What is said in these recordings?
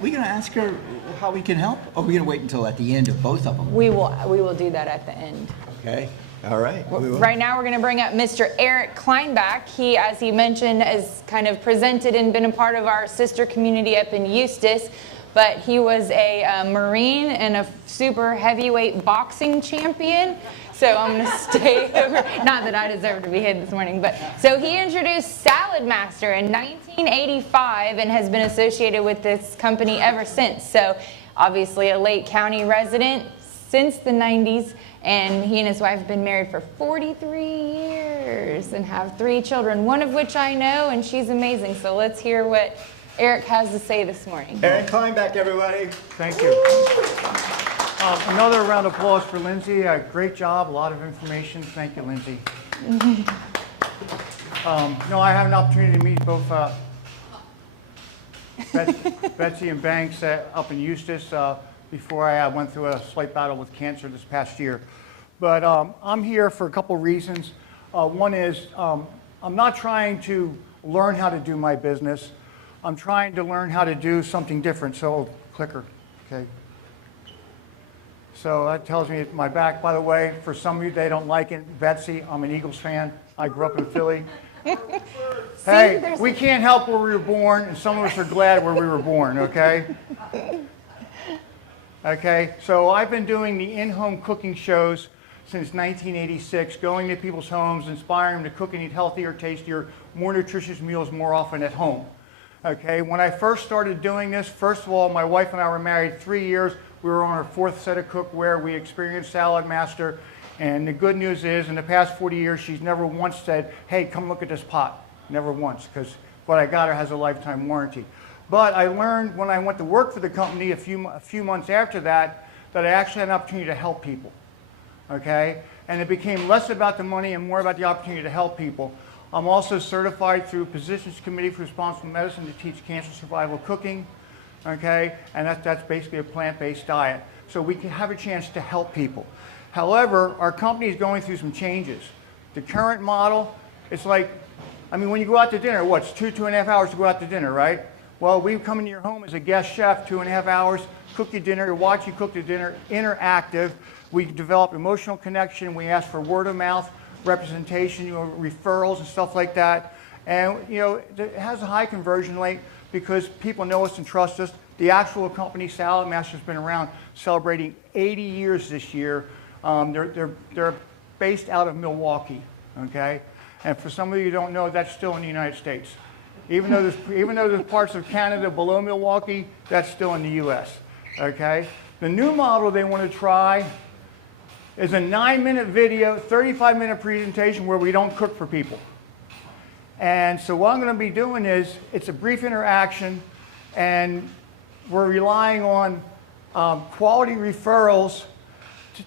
we going to ask her how we can help? Or are we going to wait until at the end of both of them? We will do that at the end. Okay. All right. Right now we're going to bring up Mr. Eric Kleinbach. He, as he mentioned, has kind of presented and been a part of our sister community up in Eustis. But he was a Marine and a super heavyweight boxing champion. So I'm going to stay over. Not that I deserve to be here this morning, but so he introduced Saladmaster in 1985 and has been associated with this company ever since. So obviously a Lake County resident since the 90s, and he and his wife have been married for 43 years and have 3 children, one of which I know, and she's amazing. So let's hear what Eric has to say this morning. Eric Kleinbach, everybody. Thank you. Another round of applause for Lindsay. Great job, a lot of information. Thank you, Lindsay. I have an opportunity to meet both Betsy and Banks up in Eustis before I went through a slight battle with cancer this past year. But I'm here for a couple reasons. One is I'm not trying to learn how to do my business. I'm trying to learn how to do something different. So, clicker, okay. So that tells me my back. By the way, for some of you, they don't like it. Betsy, I'm an Eagles fan. I grew up in Philly. Hey, we can't help where we were born, and some of us are glad where we were born, okay? Okay, so I've been doing the in-home cooking shows since 1986, going to people's homes, inspiring them to cook and eat healthier, tastier, more nutritious meals more often at home. Okay, when I first started doing this, first of all, my wife and I were married 3 years. We were on our 4th set of cookware. We experienced Saladmaster. And the good news is, in the past 40 years, she's never once said, hey, come look at this pot. Never once, because what I got her has a lifetime warranty. But I learned when I went to work for the company a few months after that I actually had an opportunity to help people. Okay? And it became less about the money and more about the opportunity to help people. I'm also certified through Physicians Committee for Responsible Medicine to teach cancer survival cooking, okay? And that's basically a plant-based diet. So we can have a chance to help people. However, our company is going through some changes. The current model, it's like, I mean, when you go out to dinner, it's 2.5 hours to go out to dinner, right? Well, we come into your home as a guest chef, 2.5 hours, cook your dinner, watch you cook the dinner, interactive. We develop emotional connection. We ask for word of mouth representation, referrals and stuff like that. And, it has a high conversion rate because people know us and trust us. The actual company, Saladmaster, has been around celebrating 80 years this year. They're based out of Milwaukee, okay? And for some of you who don't know, that's still in the United States. Even though there's parts of Canada below Milwaukee, that's still in the US, okay? The new model they want to try is a 9-minute video, 35-minute presentation where we don't cook for people. And so what I'm going to be doing is, it's a brief interaction, and we're relying on quality referrals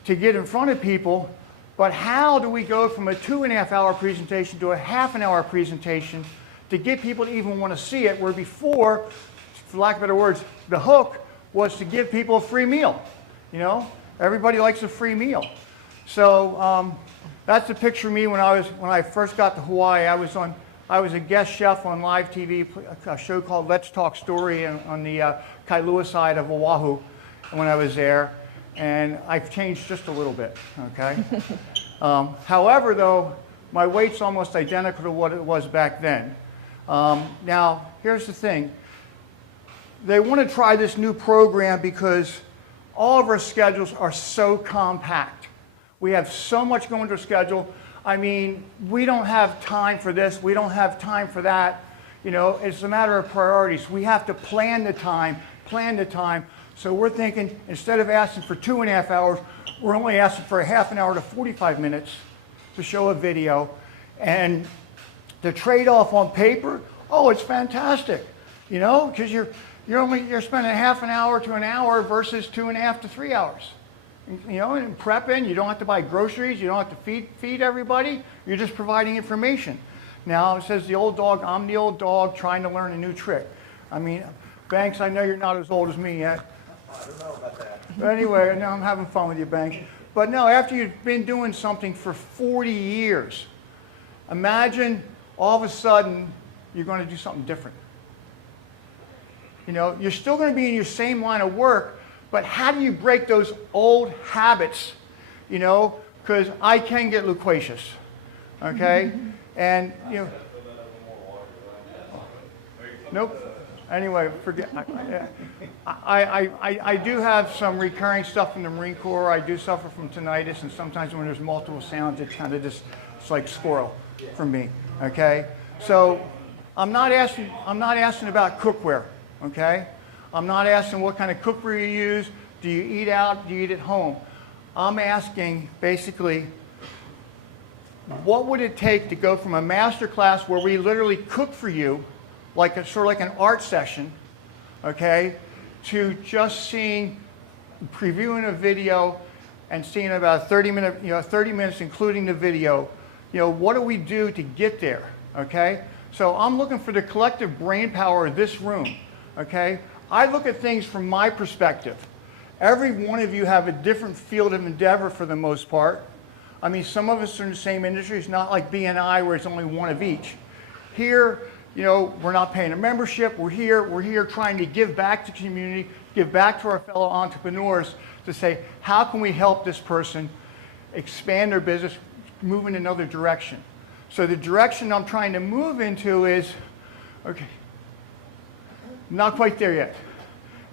to get in front of people. But how do we go from a 2.5-hour presentation to a half-an-hour presentation to get people to even want to see it, where before, for lack of better words, the hook was to give people a free meal. Everybody likes a free meal. So that's a picture of me when I first got to Hawaii. I was a guest chef on live TV, a show called Let's Talk Story on the Kailua side of Oahu when I was there. And I've changed just a little bit, okay? However, though, my weight's almost identical to what it was back then. Now, here's the thing. They want to try this new program because all of our schedules are so compact. We have so much going to our schedule. I mean, we don't have time for this. We don't have time for that. It's a matter of priorities. We have to plan the time. So we're thinking, instead of asking for 2.5 hours, we're only asking for a half an hour to 45 minutes to show a video. And the trade-off on paper, it's fantastic. Because you're spending a half an hour to an hour versus 2.5 to 3 hours. And prepping, you don't have to buy groceries, you don't have to feed everybody, you're just providing information. Now, it says the old dog, I'm the old dog trying to learn a new trick. I mean, Banks, I know you're not as old as me yet. I don't know about that. But anyway, now I'm having fun with you, Banks. But no, after you've been doing something for 40 years, imagine all of a sudden you're going to do something different. You know, you're still going to be in your same line of work, but how do you break those old habits? You know, because I can get loquacious, okay? And, you know, nope. Anyway, forget. I do have some recurring stuff from the Marine Corps. I do suffer from tinnitus, and sometimes when there's multiple sounds, it kind of just, it's like squirrel for me, okay? So I'm not asking about cookware, okay? I'm not asking what kind of cookware you use. Do you eat out? Do you eat at home? I'm asking, basically, what would it take to go from a master class where we literally cook for you, like a, sort of like an art session, okay, to just seeing, previewing a video and seeing about 30 minutes including the video. You know, what do we do to get there, okay? So I'm looking for the collective brain power of this room, okay? I look at things from my perspective. Every one of you have a different field of endeavor for the most part. I mean, some of us are in the same industry. It's not like BNI where it's only one of each. Here, you know, we're not paying a membership. We're here trying to give back to the community, give back to our fellow entrepreneurs to say, how can we help this person expand their business, move in another direction? So the direction I'm trying to move into is, okay, not quite there yet,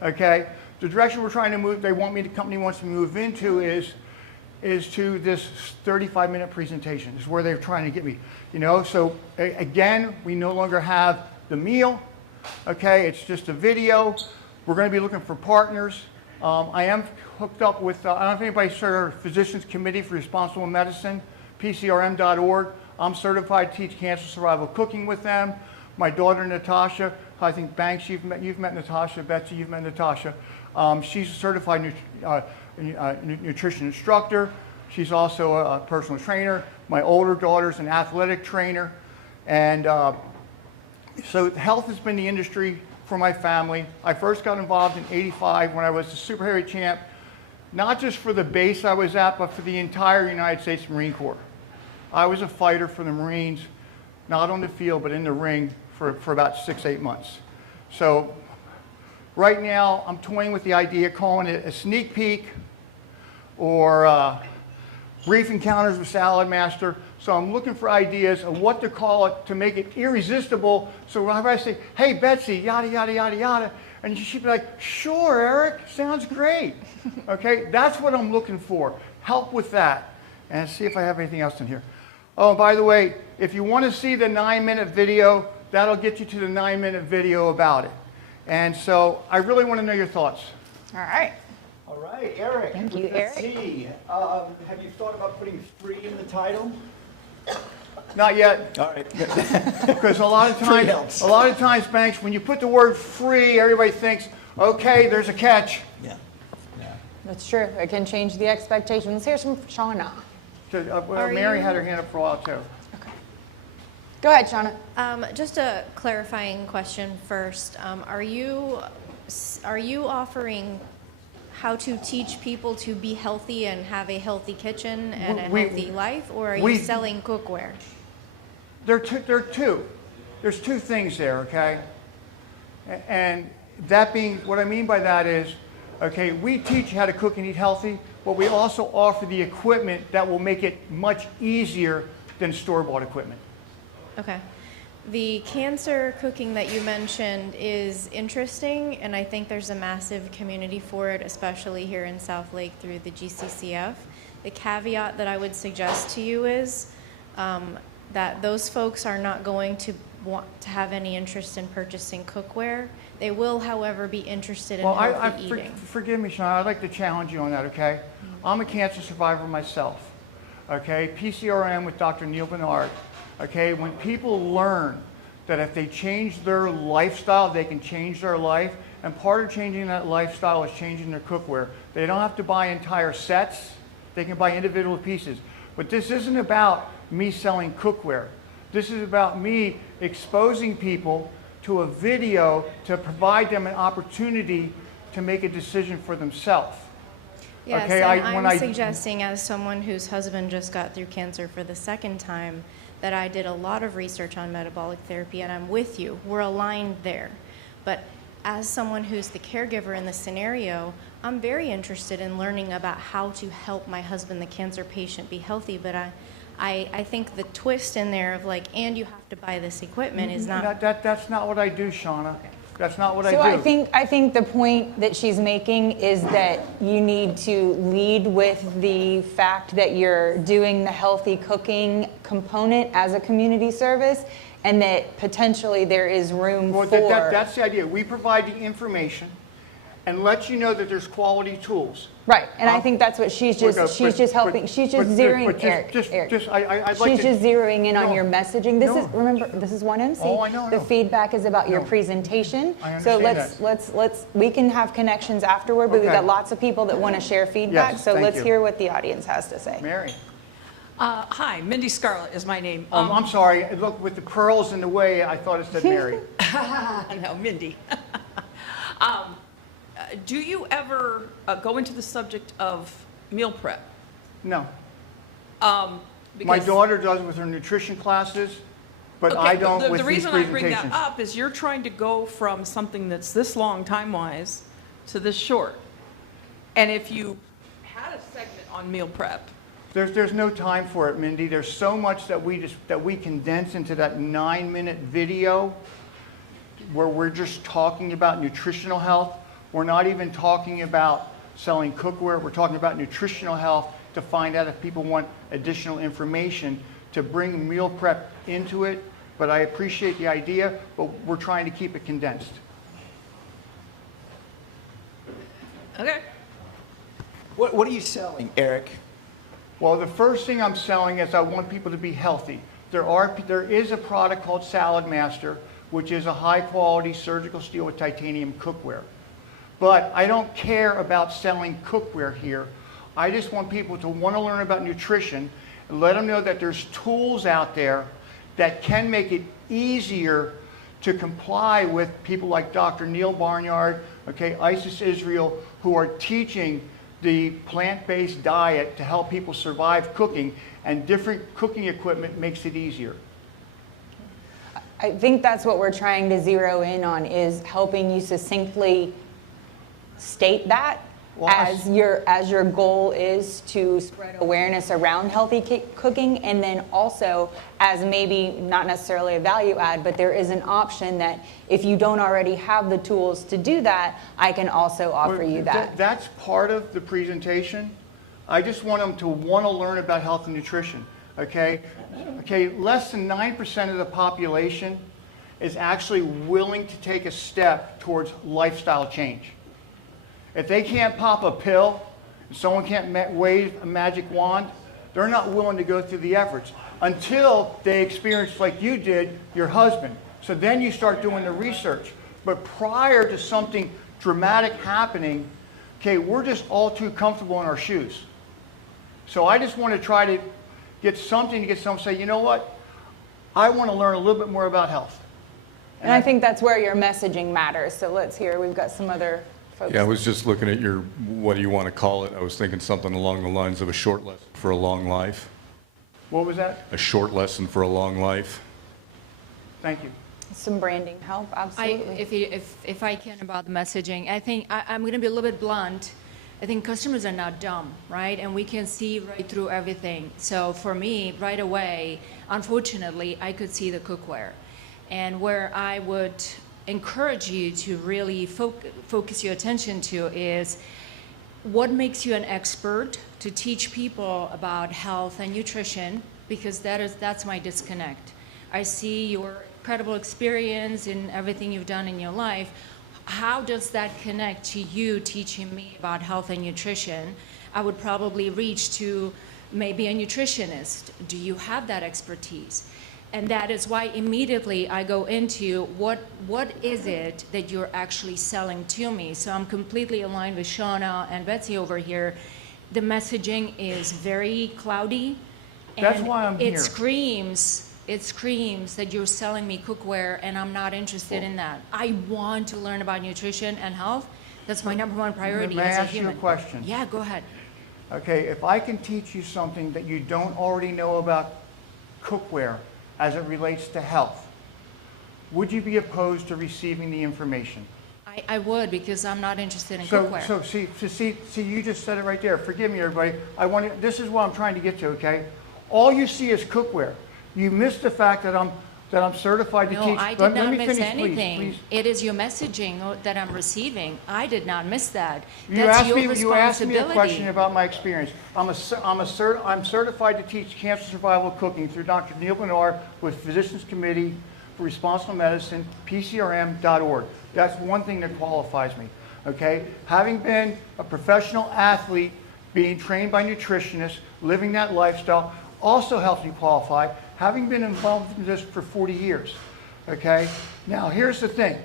okay? The direction we're trying to move, the company wants to move into is to this 35-minute presentation. Is where they're trying to get me. You know, so again, we no longer have the meal. Okay, it's just a video. We're going to be looking for partners. I am hooked up with, I don't know if anybody's heard of Physicians Committee for Responsible Medicine, PCRM.org. I'm certified to teach cancer survival cooking with them. My daughter Natasha, I think Banks, you've met Natasha. Betsy, you've met Natasha. She's a certified nutrition instructor. She's also a personal trainer. My older daughter's an athletic trainer. And so health has been the industry for my family. I first got involved in '85 when I was the super heavyweight champ, not just for the base I was at, but for the entire United States Marine Corps. I was a fighter for the Marines, not on the field, but in the ring for about 6-8 months. So right now, I'm toying with the idea, calling it a sneak peek or brief encounters with Saladmaster. So I'm looking for ideas of what to call it to make it irresistible. So whenever I say, hey, Betsy, yada, yada, yada, yada, and she'd be like, sure, Eric, sounds great. Okay, that's what I'm looking for. Help with that. And see if I have anything else in here. Oh, by the way, if you want to see the 9-minute video, that'll get you to the 9-minute video about it. And so I really want to know your thoughts. All right. All right, Eric. Thank you, let's Eric. see. Have you thought about putting free in the title? Not yet. All right. Because a lot of times, Banks, when you put the word free, everybody thinks, okay, there's a catch. Yeah. That's true. It can change the expectations. Here's from Shauna. Mary had her hand up for a while, too. Okay. Go ahead, Shauna. Just a clarifying question first. Are you offering how to teach people to be healthy and have a healthy kitchen and a healthy life, or are you selling cookware? There's two things there, okay? And that being, what I mean by that is, okay, we teach you how to cook and eat healthy, but we also offer the equipment that will make it much easier than store-bought equipment. Okay. The cancer cooking that you mentioned is interesting, and I think there's a massive community for it, especially here in South Lake through the GCCF. The caveat that I would suggest to you is that those folks are not going to want to have any interest in purchasing cookware. They will, however, be interested in healthy eating. Forgive me, Sean, I'd like to challenge you on that, okay? I'm a cancer survivor myself, okay? PCRM with Dr. Neil Bernard. Okay, when people learn that if they change their lifestyle, they can change their life, and part of changing that lifestyle is changing their cookware. They don't have to buy entire sets, they can buy individual pieces. But this isn't about me selling cookware. This is about me exposing people to a video to provide them an opportunity to make a decision for themselves. Yes, okay, and I'm suggesting, as someone whose husband just got through cancer for the second time, that I did a lot of research on metabolic therapy, and I'm with you. We're aligned there. But as someone who's the caregiver in the scenario, I'm very interested in learning about how to help my husband, the cancer patient, be healthy. But I think the twist in there of like, and you have to buy this equipment is not. That's not what I do, Shauna. That's not what I do. So I think the point that she's making is that you need to lead with the fact that you're doing the healthy cooking component as a community service, and that potentially there is room for. That's the idea. We provide the information and let you know that there's quality tools. Right, and I think that's what she's just helping. She's just zeroing, Eric. She's just zeroing in on your messaging. This is, remember, this is 1MC. Oh, I know. The feedback is about your presentation. I So understand we can have connections afterward, but we've Okay. got lots of people that want to share feedback. Yes, So thank let's you. hear what the audience has to say. Mary. Hi, Mindy Scarlett is my name. I'm sorry. Look, with the pearls in the way, I thought it said Mary. No, Mindy. Do you ever go into the subject of meal prep? No. My Because- daughter does with her nutrition classes, but Okay, I don't the with these reason I bring presentations. that up is you're trying to go from something that's this long time-wise to this short. And if you had a segment on meal prep, There's no time for it, Mindy. There's so much that we condense into that 9-minute video where we're just talking about nutritional health. We're not even talking about selling cookware. We're talking about nutritional health to find out if people want additional information to bring meal prep into it. But I appreciate the idea, but we're trying to keep it condensed. okay. What are you selling, Eric? Well, the first thing I'm selling is I want people to be healthy. There is a product called Saladmaster, which is a high-quality surgical steel with titanium cookware. But I don't care about selling cookware here. I just want people to want to learn about nutrition and let them know that there's tools out there that can make it easier to comply with people like Dr. Neil Barnyard, okay, Isis Israel, who are teaching the plant-based diet to help people survive cooking, and different cooking equipment makes it easier. I think that's what we're trying to zero in on, is helping you succinctly state that Well, as your goal is to spread awareness around healthy cooking, and then also as maybe not necessarily a value add, but there is an option that if you don't already have the tools to do that, I can also offer you that. That's part of the presentation. I just want them to want to learn about health and nutrition, okay? Okay, less than 9% of the population is actually willing to take a step towards lifestyle change. If they can't pop a pill, and someone can't wave a magic wand, they're not willing to go through the efforts until they experience, like you did, your husband. So then you start doing the research. But prior to something dramatic happening, okay, we're just all too comfortable in our shoes. So I just want to try to get something to get someone to say, you know what, I want to learn a little bit more about health. And I think that's where your messaging matters. So let's hear, we've got some other folks. Yeah, I was just looking at your, what do you want to call it? I was thinking something along the lines of a short lesson for a long life. What was that? A short lesson for a long life. Thank you. Some branding help, absolutely. If I can about the messaging, I think I'm going to be a little bit blunt. I think customers are not dumb, right? And we can see right through everything. So for me, right away, unfortunately, I could see the cookware. And where I would encourage you to really focus your attention to is what makes you an expert to teach people about health and nutrition, because that's my disconnect. I see your incredible experience in everything you've done in your life. How does that connect to you teaching me about health and nutrition? I would probably reach to maybe a nutritionist. Do you have that expertise? And that is why immediately I go into what is it that you're actually selling to me. So I'm completely aligned with Shauna and Betsy over here. The messaging is very cloudy. That's and why I'm here. It screams that you're selling me cookware, and I'm not interested in that. I want to learn about nutrition and health. That's my number one priority May I as a ask you human. a question? Yeah, go ahead. Okay, if I can teach you something that you don't already know about cookware as it relates to health, would you be opposed to receiving the information? I would, because I'm not interested in So, cookware. so see, you just said it right there. Forgive me, everybody. This is what I'm trying to get to, okay? All you see is cookware. You missed the fact that I'm certified to No, teach. I Let did not me miss finish, anything. please. It is your messaging that I'm receiving. I did not miss that. You That's asked your me. You asked me a question responsibility. about my experience. I'm certified to teach cancer survival cooking through Dr. Neil Bernard with Physicians Committee for Responsible Medicine, PCRM.org. That's one thing that qualifies me. Okay, having been a professional athlete, being trained by nutritionists, living that lifestyle, also helps me qualify. Having been involved in this for 40 years. Okay, now here's the thing.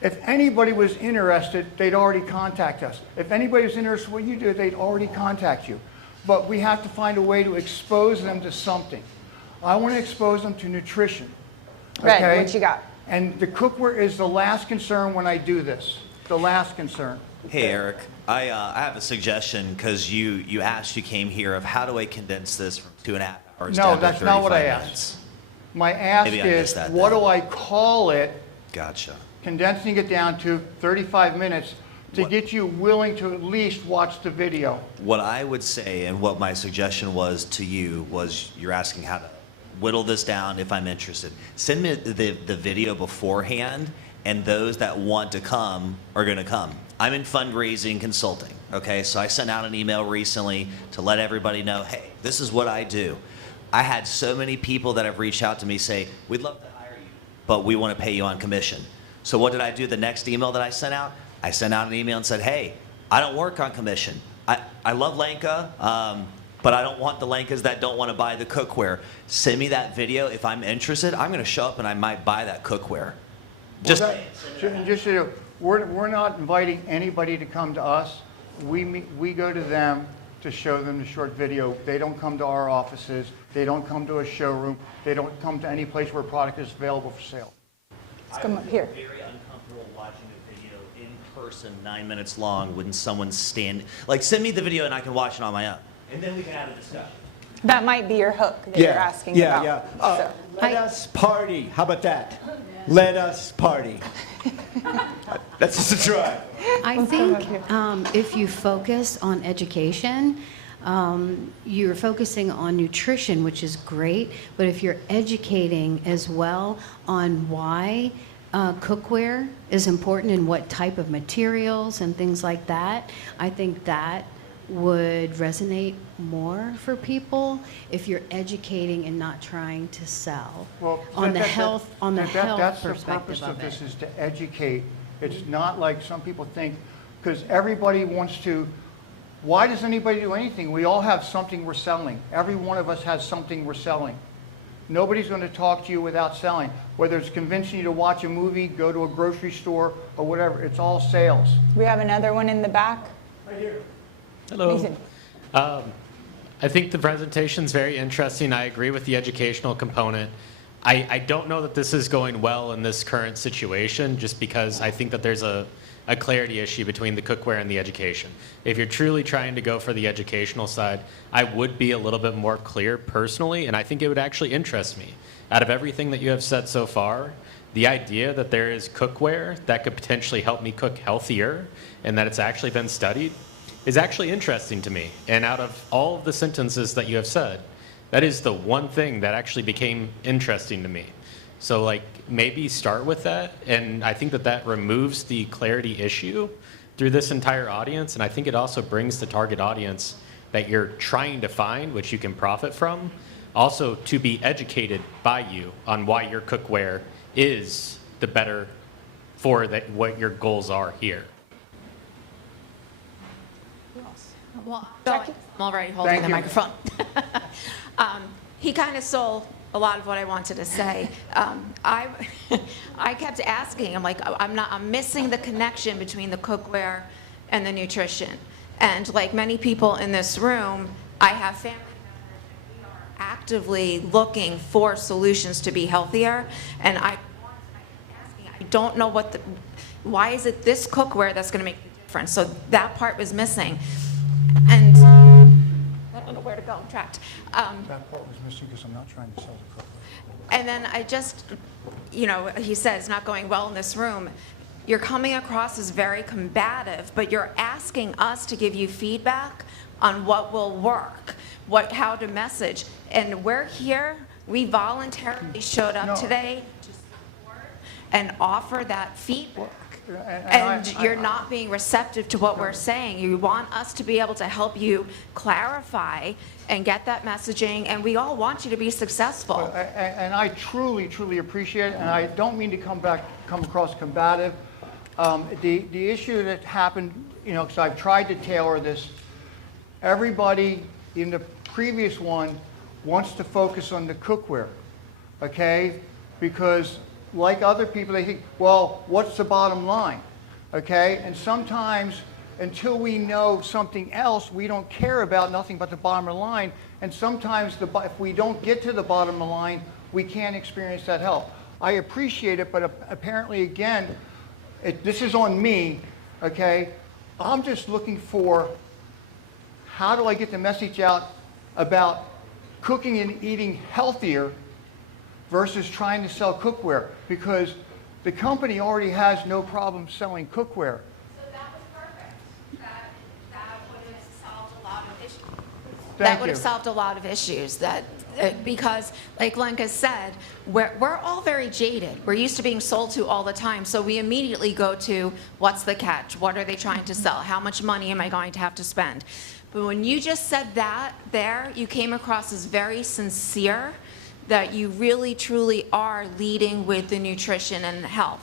If anybody was interested, they'd already contact us. If anybody was interested in what you do, they'd already contact you. But we have to find a way to expose them to something. I want to expose them to nutrition. Red, Okay? what you got? And the cookware is the last concern when I do this. The last concern. Hey, Eric. I have a suggestion because you came here of how do I condense this from 2.5 hours No, down to that's not what I 35 asked. minutes? My ask Maybe I is, missed that what then. do I call it, Gotcha. condensing it down to 35 minutes to What- get you willing to at least watch the video? What I would say, and what my suggestion was to you, was you're asking how to whittle this down if I'm interested. Send me the video beforehand, and those that want to come are going to come. I'm in fundraising consulting, okay? So I sent out an email recently to let everybody know, hey, this is what I do. I had so many people that have reached out to me say, we'd love to hire you, but we want to pay you on commission. So what did I do the next email that I sent out? I sent out an email and said, hey, I don't work on commission. I love Lenka, but I don't want the Lenkas that don't want to buy the cookware. Send me that video. If I'm interested, I'm going to show up and I might buy that cookware. Just Well, just so you know, we're not inviting anybody to come to us. We go to them to show them the short video. They don't come to our offices. They don't come to a showroom. They don't come to any place where product is available for sale. Let's come up here. I'm very uncomfortable watching a video in person 9 minutes long when someone's like send me the video and I can watch it on my own. And then we can have a discussion. That might be your hook that you're asking about. So- Let us party. How about that? Let us party. That's just a try. I think if you focus on education, you're focusing on nutrition, which is great, but if you're educating as well on why cookware is important and what type of materials and things like that, I think that would resonate more for people if you're educating and not trying to sell on the health That's the perspective purpose of of this, it. is to educate. It's not like some people think, because everybody wants to. Why does anybody do anything? We all have something we're selling. Every one of us has something we're selling. Nobody's going to talk to you without selling. Whether it's convincing you to watch a movie, go to a grocery store, or whatever, it's all sales. We have another one in the back. Right here. Hello. Nathan. I think the presentation's very interesting. I agree with the educational component. I don't know that this is going well in this current situation, just because I think that there's a clarity issue between the cookware and the education. If you're truly trying to go for the educational side, I would be a little bit more clear personally, and I think it would actually interest me. Out of everything that you have said so far, the idea that there is cookware that could potentially help me cook healthier and that it's actually been studied is actually interesting to me. And out of all of the sentences that you have said, that is the one thing that actually became interesting to me. So like maybe start with that, and I think that that removes the clarity issue through this entire audience, and I think it also brings the target audience that you're trying to find, which you can profit from, also to be educated by you on why your cookware is the better for that, what your goals are here. Well, I'm already holding Thank the you. microphone. He kind of stole a lot of what I wanted to say. I kept asking, I'm like, I'm missing the connection between the cookware and the nutrition. And like many people in this room, I have family members, and we are actively looking for solutions to be healthier. And I'm asking, I don't know why is it this cookware that's going to make the difference? So that part was missing. And I don't know where to go, I'm trapped. That part was missing because I'm not trying to sell the cookware. And then I just, he said it's not going well in this room. you're coming across as very combative, but you're asking us to give you feedback on what will work, how to message. And we're here, we voluntarily showed up today to support and offer that feedback. And you're not being receptive to what we're saying. You want us to be able to help you clarify and get that messaging, and we all want you to be successful. And I truly, truly appreciate it, and I don't mean to come across combative. The issue that happened, because I've tried to tailor this, everybody in the previous one wants to focus on the cookware, okay? Because like other people, they think, well, what's the bottom line, okay? And sometimes, until we know something else, we don't care about nothing but the bottom line. And sometimes, if we don't get to the bottom line, we can't experience that help. I appreciate it, but apparently, again, this is on me, okay? I'm just looking for, how do I get the message out about cooking and eating healthier versus trying to sell cookware, because the company already has no problem selling cookware. So that was perfect. That would have solved a lot of issues. Thank Would you. have solved a lot of issues. Because, like Lenka said, we're all very jaded. We're used to being sold to all the time, so we immediately go to, what's the catch? What are they trying to sell? How much money am I going to have to spend? But when you just said that there, you came across as very sincere, that you really, truly are leading with the nutrition and health.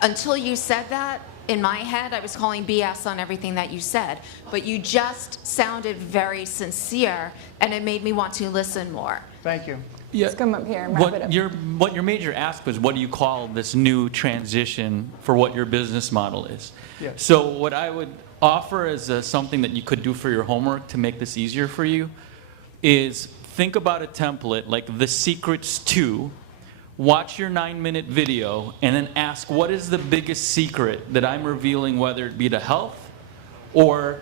Until you said that, in my head, I was calling BS on everything that you said. But you just sounded very sincere, and it made me want to listen more. Thank you. Yeah. Let's come up here and wrap it up. What your major ask was, what do you call this new transition for what your business model is? Yes. So what I would offer as something that you could do for your homework to make this easier for you is think about a template like The Secrets to, watch your 9-minute video, and then ask, what is the biggest secret that I'm revealing, whether it be to health or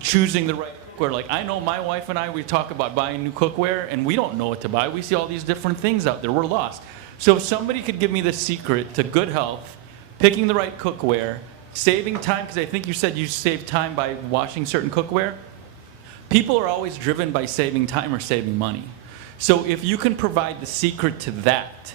choosing the right cookware. Like, I know my wife and I, we talk about buying new cookware, and we don't know what to buy. We see all these different things out there. We're lost. So if somebody could give me the secret to good health, picking the right cookware, saving time, because I think you said you save time by washing certain cookware. People are always driven by saving time or saving money. So if you can provide the secret to that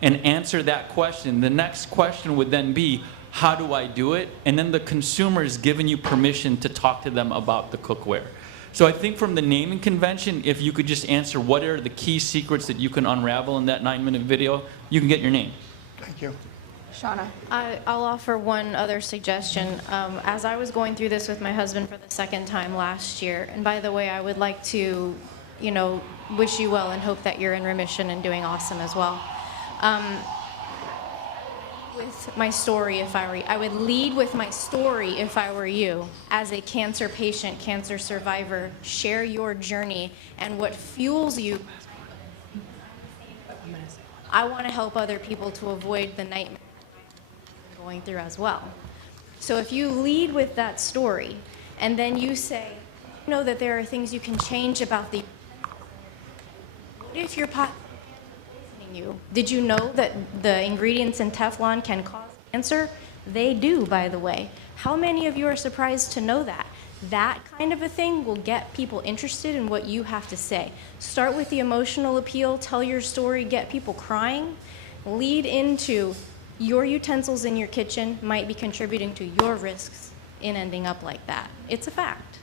and answer that question, the next question would then be, how do I do it? And then the consumer is giving you permission to talk to them about the cookware. So I think from the naming convention, if you could just answer what are the key secrets that you can unravel in that 9-minute video, you can get your name. Thank you. Shauna. I'll offer one other suggestion. As I was going through this with my husband for the second time last year, and by the way, I would like to, wish you well and hope that you're in remission and doing awesome as well. With my story, I would lead with my story if I were you. As a cancer patient, cancer survivor, share your journey and what fuels you. I want to help other people to avoid the nightmare I'm going through as well. So if you lead with that story, and then you say, that there are things you can change about the. What if your pot? Did you know that the ingredients in Teflon can cause cancer? They do, by the way. How many of you are surprised to know that? That kind of a thing will get people interested in what you have to say. Start with the emotional appeal, tell your story, get people crying. Lead into your utensils in your kitchen might be contributing to your risks in ending up like that. It's a fact.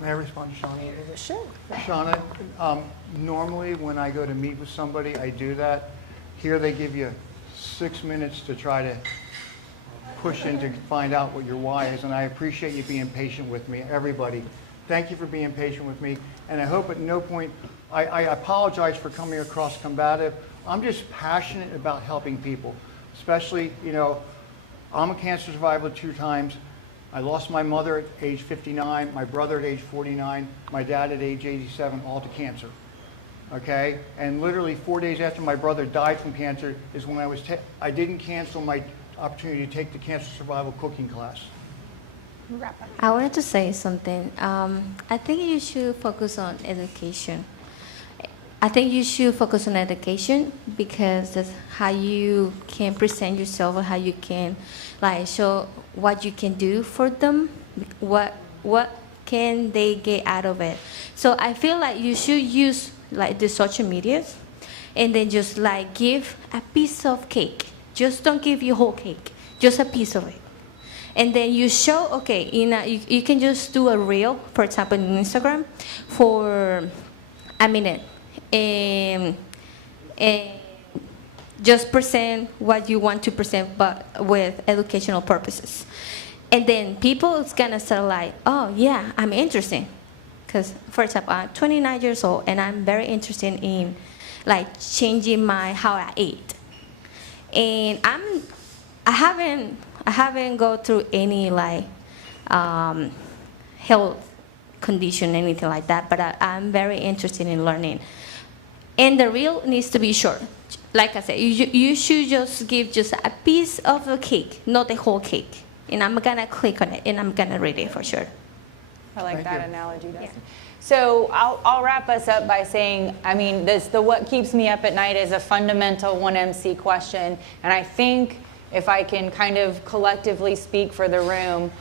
May I respond to Shauna? Sure. Shauna, normally when I go to meet with somebody, I do that. Here they give you 6 minutes to try to push in to find out what your why is, and I appreciate you being patient with me. Everybody, thank you for being patient with me, and I hope at no point, I apologize for coming across combative. I'm just passionate about helping people, especially, I'm a cancer survivor 2 times. I lost my mother at age 59, my brother at age 49, my dad at age 87, all to cancer. Okay? And literally 4 days after my brother died from cancer is when I didn't cancel my opportunity to take the cancer survival cooking class. I wanted to say something. I think you should focus on education. I think you should focus on education because that's how you can present yourself and how you can like show what you can do for them, what can they get out of it. So I feel like you should use like the social medias and then just like give a piece of cake. Just don't give your whole cake, just a piece of it. And then you show, okay, you can just do a reel, for example, on Instagram for a minute. And just present what you want to present, but with educational purposes. And then people is gonna start like, oh yeah, I'm interested. Because, for example, I'm 29 years old and I'm very interested in like changing how I eat. And I haven't go through any like health condition, anything like that, but I'm very interested in learning. And the reel needs to be short. Like I said, you should just give just a piece of the cake, not the whole cake. And I'm gonna click on it and I'm gonna read it for sure. I like that analogy, Dustin. Yeah. So I'll wrap us up by saying, I mean, the what keeps me up at night is a fundamental 1MC question. And I think if I can kind of collectively speak for the room,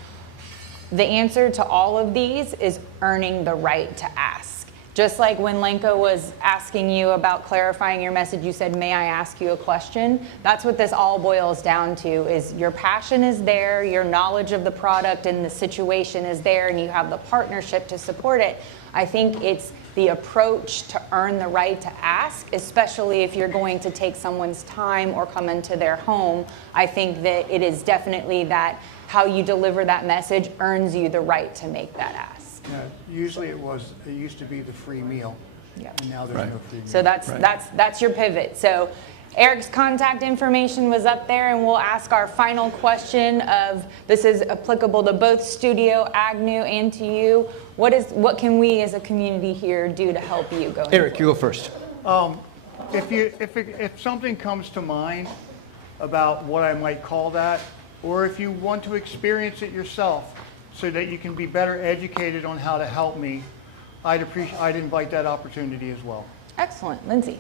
the answer to all of these is earning the right to ask. Just like when Lenka was asking you about clarifying your message, you said, may I ask you a question? That's what this all boils down to, is your passion is there, your knowledge of the product and the situation is there, and you have the partnership to support it. I think it's the approach to earn the right to ask, especially if you're going to take someone's time or come into their home. I think that it is definitely that how you deliver that message earns you the right to make that ask. Yeah, usually it used to be the free meal, and now there's no free meal. So that's your pivot. So Eric's contact information was up there, and we'll ask our final question of, this is applicable to both Studio Agnew and to you. What can we as a community here do to help you go? Eric, you go first. If something comes to mind about what I might call that, or if you want to experience it yourself so that you can be better educated on how to help me, I'd invite that opportunity as well. Excellent. Lindsay.